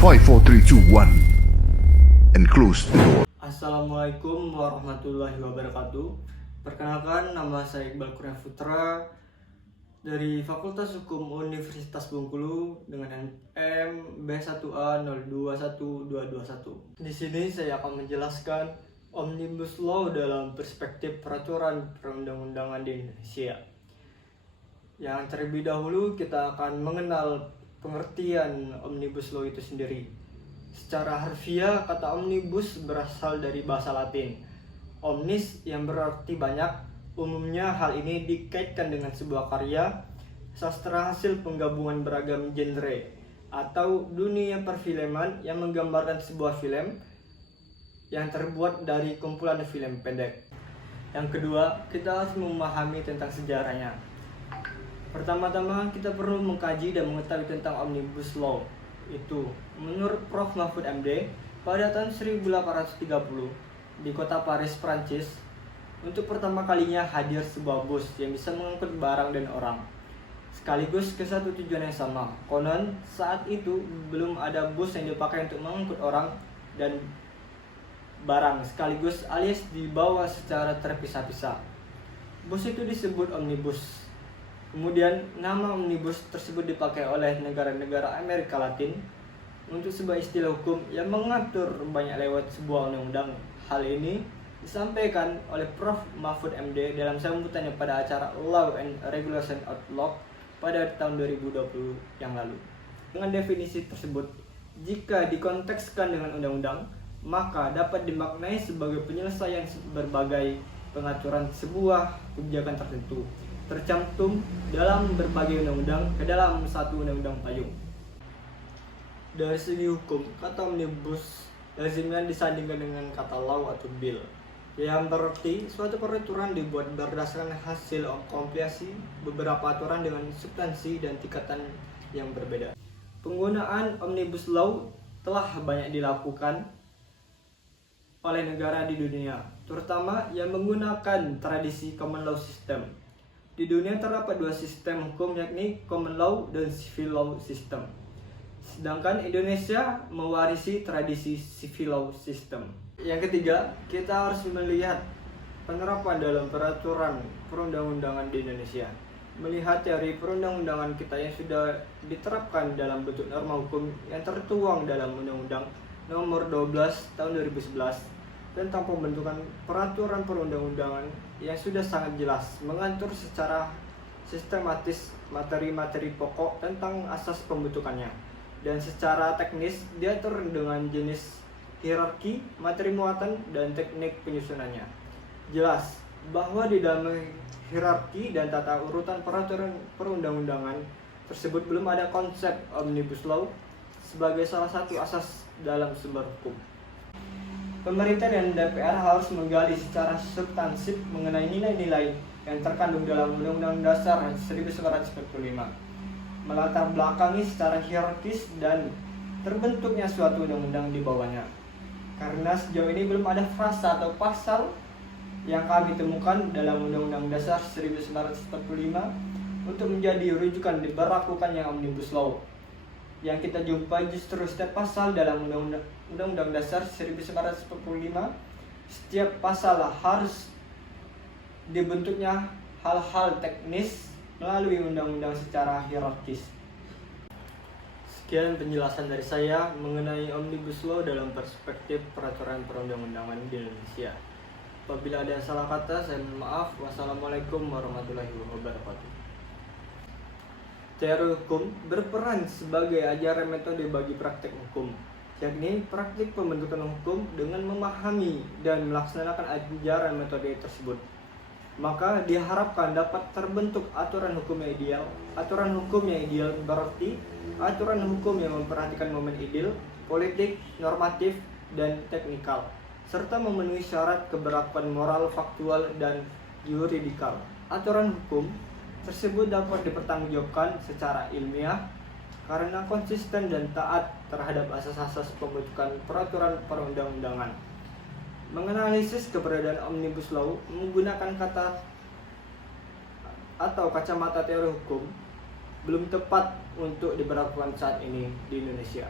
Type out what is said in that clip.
5, 4, 3, 2, 1 and close the door. Assalamualaikum warahmatullahi wabarakatuh. Perkenalkan, nama saya Iqbal Kurnia Putra dari Fakultas Hukum Universitas Bengkulu dengan NM B1A 021221. Di sini saya akan menjelaskan Omnibus Law dalam perspektif peraturan perundang-undangan di Indonesia. Yang terlebih dahulu kita akan mengenal pengertian Omnibus Law itu sendiri. Secara harfiah, kata omnibus berasal dari bahasa Latin omnis yang berarti banyak. Umumnya hal ini dikaitkan dengan sebuah karya sastra hasil penggabungan beragam genre atau dunia perfilman yang menggambarkan sebuah film yang terbuat dari kumpulan film pendek. Yang kedua, kita harus memahami tentang sejarahnya. Pertama-tama kita perlu mengkaji dan mengetahui tentang Omnibus Law itu. Menurut Prof. Mahfud MD, pada tahun 1830 di kota Paris, Prancis, untuk pertama kalinya hadir sebuah bus yang bisa mengangkut barang dan orang sekaligus ke satu tujuan yang sama. Konon saat itu belum ada bus yang dipakai untuk mengangkut orang dan barang sekaligus alias dibawa secara terpisah-pisah. Bus itu disebut omnibus. Kemudian nama omnibus tersebut dipakai oleh negara-negara Amerika Latin untuk sebuah istilah hukum yang mengatur banyak lewat sebuah undang-undang. Hal ini disampaikan oleh Prof. Mahfud MD dalam sambutannya pada acara Law and Regulation Outlook pada tahun 2020 yang lalu. Dengan definisi tersebut, jika dikontekskan dengan undang-undang, maka dapat dimaknai sebagai penyelesaian berbagai pengaturan sebuah kebijakan tertentu tercantum dalam berbagai undang-undang ke dalam satu undang-undang payung. Dari segi hukum, kata omnibus lazimnya disandingkan dengan kata law atau bill, yang berarti suatu peraturan dibuat berdasarkan hasil kompilasi beberapa aturan dengan substansi dan tingkatan yang berbeda. Penggunaan omnibus law telah banyak dilakukan oleh negara di dunia, terutama yang menggunakan tradisi common law system. Di dunia terdapat dua sistem hukum, yakni common law dan civil law system. Sedangkan Indonesia mewarisi tradisi civil law system. Yang ketiga, kita harus melihat penerapan dalam peraturan perundang-undangan di Indonesia. Melihat teori perundang-undangan kita yang sudah diterapkan dalam bentuk norma hukum yang tertuang dalam Undang-Undang Nomor 12 Tahun 2011 tentang pembentukan peraturan perundang-undangan yang sudah sangat jelas mengatur secara sistematis materi-materi pokok tentang asas pembentukannya, dan secara teknis diatur dengan jenis hierarki, materi muatan, dan teknik penyusunannya. Jelas bahwa di dalam hierarki dan tata urutan peraturan perundang-undangan tersebut belum ada konsep omnibus law sebagai salah satu asas dalam sumber hukum. Pemerintah dan DPR harus menggali secara substansif mengenai nilai-nilai yang terkandung dalam Undang-Undang Dasar 1945, melatar belakangi secara hierarkis dan terbentuknya suatu undang-undang di bawahnya. Karena sejauh ini belum ada frasa atau pasal yang kami temukan dalam Undang-Undang Dasar 1945 untuk menjadi rujukan diberlakukannya Omnibus Law. Yang kita jumpai justru setiap pasal dalam Undang-Undang Dasar 1945, setiap pasal harus dibentuknya hal-hal teknis melalui undang-undang secara hierarkis. Sekian penjelasan dari saya mengenai Omnibus Law dalam perspektif peraturan perundang-undangan di Indonesia. Apabila ada yang salah kata, saya mohon maaf. Wassalamualaikum warahmatullahi wabarakatuh. Teori hukum berperan sebagai ajaran metode bagi praktek hukum, yakni praktik pembentukan hukum dengan memahami dan melaksanakan ajaran metode tersebut. Maka diharapkan dapat terbentuk aturan hukum yang ideal. Aturan hukum yang ideal berarti aturan hukum yang memperhatikan momen ideal, politik, normatif, dan teknikal, serta memenuhi syarat keberlakuan moral, faktual, dan yuridikal. Aturan hukum tersebut dapat dipertanggungjawabkan secara ilmiah karena konsisten dan taat terhadap asas-asas pembentukan peraturan perundang-undangan. Menganalisis keberadaan Omnibus Law menggunakan kata atau kacamata teori hukum belum tepat untuk diberlakukan saat ini di Indonesia.